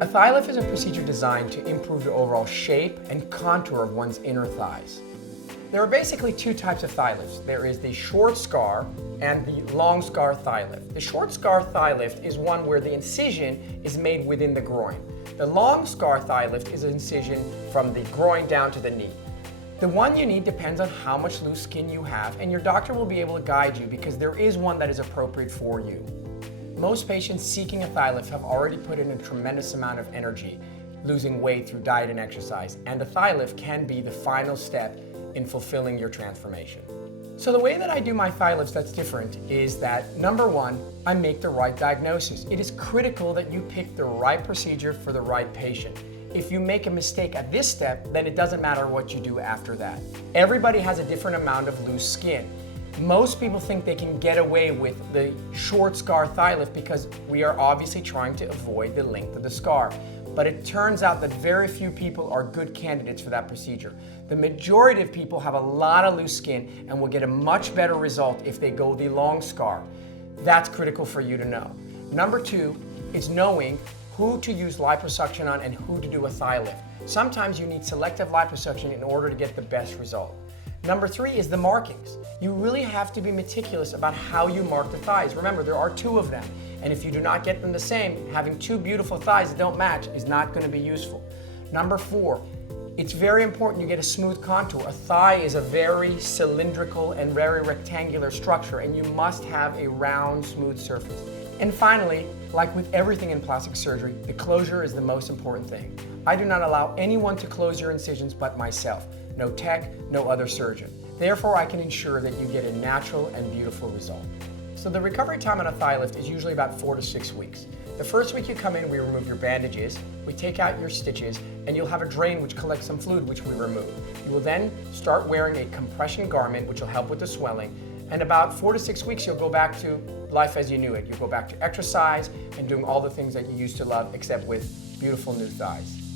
A thigh lift is a procedure designed to improve the overall shape and contour of one's inner thighs. There are basically two types of thigh lifts. There is the short scar and the long scar thigh lift. The short scar thigh lift is one where the incision is made within the groin. The long scar thigh lift is an incision from the groin down to the knee. The one you need depends on how much loose skin you have, and your doctor will be able to guide you because there is one that is appropriate for you. Most patients seeking a thigh lift have already put in a tremendous amount of energy, losing weight through diet and exercise, and a thigh lift can be the final step in fulfilling your transformation. So the way that I do my thigh lifts that's different is that, number one, I make the right diagnosis. It is critical that you pick the right procedure for the right patient. If you make a mistake at this step, then it doesn't matter what you do after that. Everybody has a different amount of loose skin. Most people think they can get away with the short scar thigh lift because we are obviously trying to avoid the length of the scar. But it turns out that very few people are good candidates for that procedure. The majority of people have a lot of loose skin and will get a much better result if they go the long scar. That's critical for you to know. Number two is knowing who to use liposuction on and who to do a thigh lift. Sometimes you need selective liposuction in order to get the best result. Number three is the markings. You really have to be meticulous about how you mark the thighs. Remember, there are two of them, and if you do not get them the same, having two beautiful thighs that don't match is not going to be useful. Number four, it's very important you get a smooth contour. A thigh is a very cylindrical and very rectangular structure, and you must have a round, smooth surface. And finally, like with everything in plastic surgery, the closure is the most important thing. I do not allow anyone to close your incisions but myself. No tech, no other surgeon. Therefore, I can ensure that you get a natural and beautiful result. So the recovery time on a thigh lift is usually about 4 to 6 weeks. The first week you come in, we remove your bandages, we take out your stitches, and you'll have a drain which collects some fluid which we remove. You will then start wearing a compression garment which will help with the swelling, and about 4 to 6 weeks you'll go back to life as you knew it. You'll go back to exercise and doing all the things that you used to love except with beautiful new thighs.